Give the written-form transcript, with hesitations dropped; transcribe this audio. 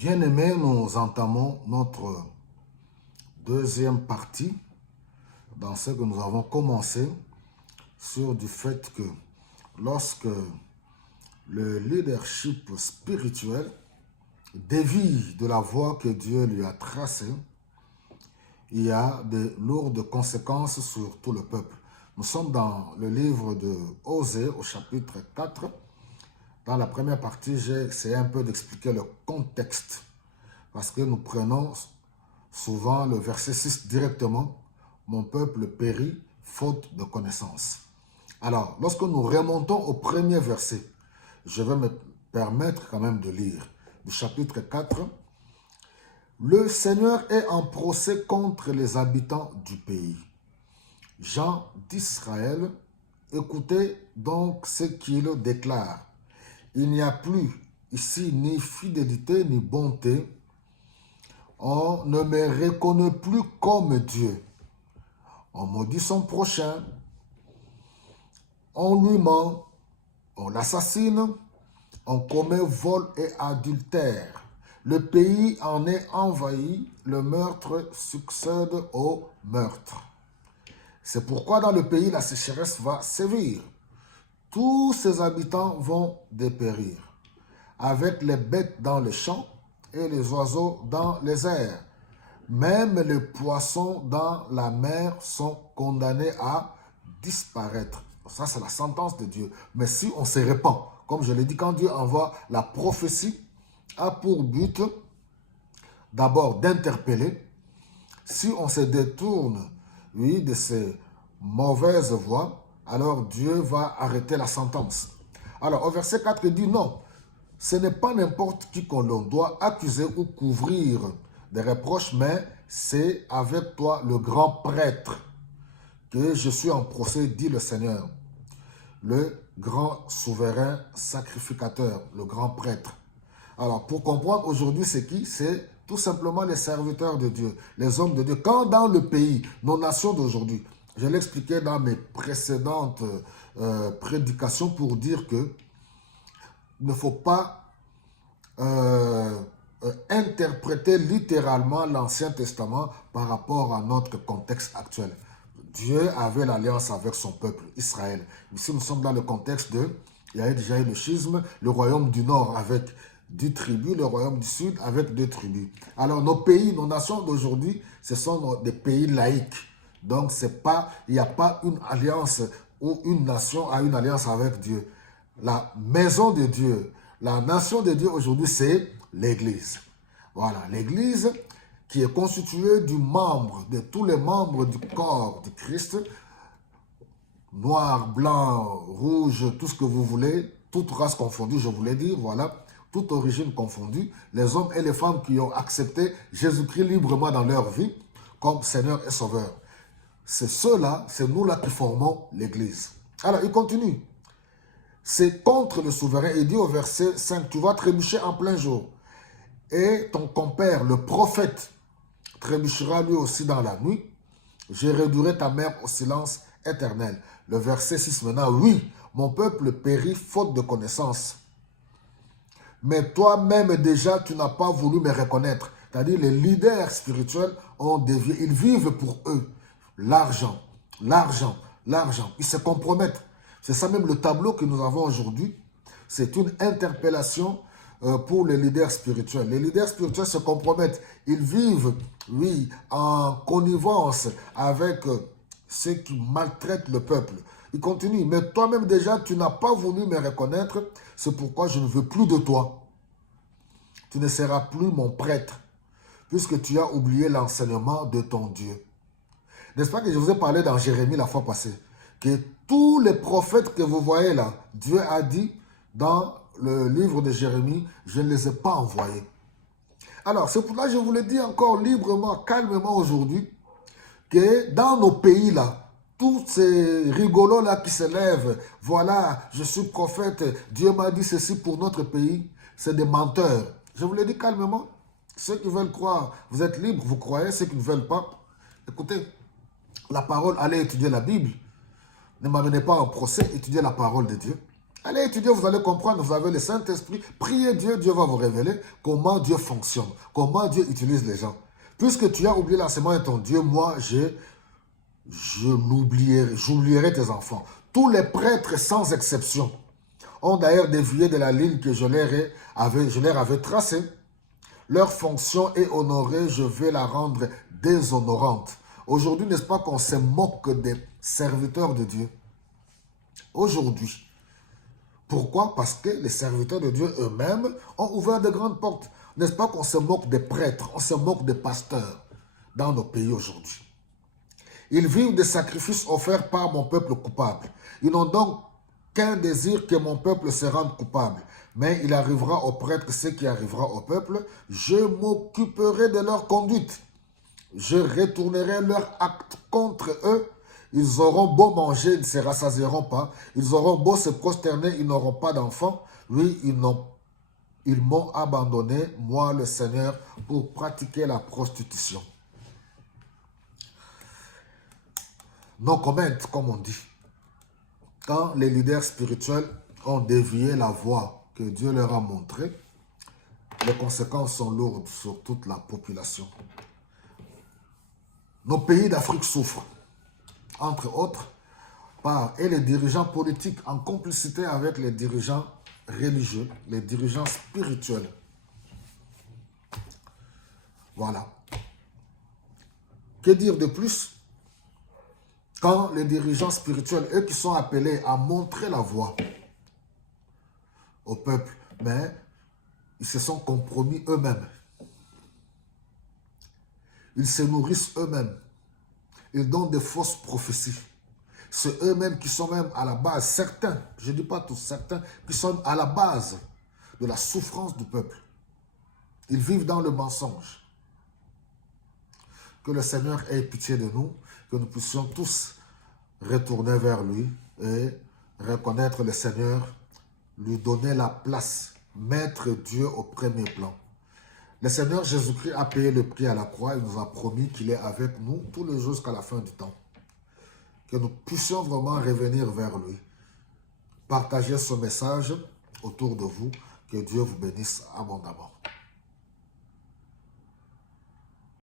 Bien-aimés, nous entamons notre deuxième partie dans ce que nous avons commencé sur du fait que lorsque le leadership spirituel dévie de la voie que Dieu lui a tracée, il y a de lourdes conséquences sur tout le peuple. Nous sommes dans le livre de Osée au chapitre 4. Dans la première partie, j'ai essayé un peu d'expliquer le contexte parce que nous prenons souvent le verset 6 directement. Mon peuple périt faute de connaissance. Alors, lorsque nous remontons au premier verset, je vais me permettre quand même de lire du chapitre 4. Le Seigneur est en procès contre les habitants du pays. Gens d'Israël, écoutez donc ce qu'il déclare. Il n'y a plus ici ni fidélité ni bonté. On ne me reconnaît plus comme Dieu. On maudit son prochain. On lui ment. On l'assassine. On commet vol et adultère. Le pays en est envahi. Le meurtre succède au meurtre. C'est pourquoi dans le pays, la sécheresse va sévir. Tous ses habitants vont dépérir, avec les bêtes dans les champs et les oiseaux dans les airs. Même les poissons dans la mer sont condamnés à disparaître. Ça, c'est la sentence de Dieu. Mais si on se répand, comme je l'ai dit, quand Dieu envoie la prophétie, a pour but d'abord d'interpeller. Si on se détourne, oui, de ces mauvaises voies, alors Dieu va arrêter la sentence. Alors, au verset 4, il dit non, ce n'est pas n'importe qui qu'on doit accuser ou couvrir des reproches, mais c'est avec toi, le grand prêtre, que je suis en procès, dit le Seigneur. Le grand souverain sacrificateur, le grand prêtre. Alors, pour comprendre aujourd'hui, c'est qui? C'est tout simplement les serviteurs de Dieu, les hommes de Dieu. Quand dans le pays, nos nations d'aujourd'hui, je l'expliquais dans mes précédentes prédications pour dire que il ne faut pas interpréter littéralement l'Ancien Testament par rapport à notre contexte actuel. Dieu avait l'alliance avec son peuple, Israël. Ici, nous sommes dans le contexte de, il y a déjà eu le schisme, le royaume du Nord avec 10 tribus, le royaume du Sud avec 2 tribus. Alors, nos pays, nos nations d'aujourd'hui, ce sont des pays laïques. Donc, il n'y a pas une alliance où une nation a une alliance avec Dieu. La maison de Dieu, la nation de Dieu aujourd'hui, c'est l'Église. Voilà, l'Église qui est constituée de tous les membres du corps du Christ, noir, blanc, rouge, tout ce que vous voulez, toute race confondue, je voulais dire, voilà, toute origine confondue, les hommes et les femmes qui ont accepté Jésus-Christ librement dans leur vie comme Seigneur et Sauveur. C'est ceux-là, c'est nous-là qui formons l'Église. Alors, il continue. C'est contre le souverain. Il dit au verset 5, tu vas trébucher en plein jour. Et ton compère, le prophète, trébuchera lui aussi dans la nuit. Je réduirai ta mère au silence éternel. Le verset 6 maintenant, oui, mon peuple périt faute de connaissance. Mais toi-même déjà, tu n'as pas voulu me reconnaître. C'est-à-dire les leaders spirituels ont dévié. Ils vivent pour eux. L'argent, l'argent, l'argent. Ils se compromettent. C'est ça même le tableau que nous avons aujourd'hui. C'est une interpellation pour les leaders spirituels. Les leaders spirituels se compromettent. Ils vivent, oui, en connivence avec ceux qui maltraitent le peuple. Il continue. Mais toi-même déjà, tu n'as pas voulu me reconnaître. C'est pourquoi je ne veux plus de toi. Tu ne seras plus mon prêtre, puisque tu as oublié l'enseignement de ton Dieu. N'est-ce pas que je vous ai parlé dans Jérémie la fois passée, que tous les prophètes que vous voyez là, Dieu a dit dans le livre de Jérémie, je ne les ai pas envoyés. Alors, c'est pour ça que je vous le dis encore librement, calmement aujourd'hui, que dans nos pays là, tous ces rigolos là qui se lèvent, voilà, je suis prophète, Dieu m'a dit ceci pour notre pays, c'est des menteurs. Je vous le dis calmement, ceux qui veulent croire, vous êtes libres, vous croyez, ceux qui ne veulent pas, écoutez, la parole, allez étudier la Bible. Ne m'amenez pas en procès, étudiez la parole de Dieu. Allez étudier, vous allez comprendre, vous avez le Saint-Esprit. Priez Dieu, Dieu va vous révéler comment Dieu fonctionne, comment Dieu utilise les gens. Puisque tu as oublié l'enseignement de ton Dieu, moi, j'oublierai tes enfants. Tous les prêtres, sans exception, ont d'ailleurs dévié de la ligne que je leur avais tracée. Leur fonction est honorée, je vais la rendre déshonorante. Aujourd'hui, n'est-ce pas qu'on se moque des serviteurs de Dieu? Aujourd'hui. Pourquoi? Parce que les serviteurs de Dieu eux-mêmes ont ouvert de grandes portes. N'est-ce pas qu'on se moque des prêtres, on se moque des pasteurs dans nos pays aujourd'hui? Ils vivent des sacrifices offerts par mon peuple coupable. Ils n'ont donc qu'un désir que mon peuple se rende coupable. Mais il arrivera aux prêtres ce qui arrivera au peuple. Je m'occuperai de leur conduite. Je retournerai leurs actes contre eux. Ils auront beau manger, ils ne se rassasieront pas. Ils auront beau se prosterner, ils n'auront pas d'enfants. Oui, ils m'ont abandonné, moi le Seigneur, pour pratiquer la prostitution. No comment, comme on dit. Quand les leaders spirituels ont dévié la voie que Dieu leur a montrée, les conséquences sont lourdes sur toute la population. Nos pays d'Afrique souffrent, entre autres, et les dirigeants politiques en complicité avec les dirigeants religieux, les dirigeants spirituels. Voilà. Que dire de plus? Quand les dirigeants spirituels, eux qui sont appelés à montrer la voie au peuple, mais ils se sont compromis eux-mêmes. Ils se nourrissent eux-mêmes. Ils donnent des fausses prophéties. C'est eux-mêmes qui sont même à la base, certains, je ne dis pas tous, certains, qui sont à la base de la souffrance du peuple. Ils vivent dans le mensonge. Que le Seigneur ait pitié de nous, que nous puissions tous retourner vers lui et reconnaître le Seigneur, lui donner la place, mettre Dieu au premier plan. Le Seigneur Jésus-Christ a payé le prix à la croix, il nous a promis qu'il est avec nous tous les jours jusqu'à la fin du temps. Que nous puissions vraiment revenir vers lui. Partagez ce message autour de vous. Que Dieu vous bénisse abondamment.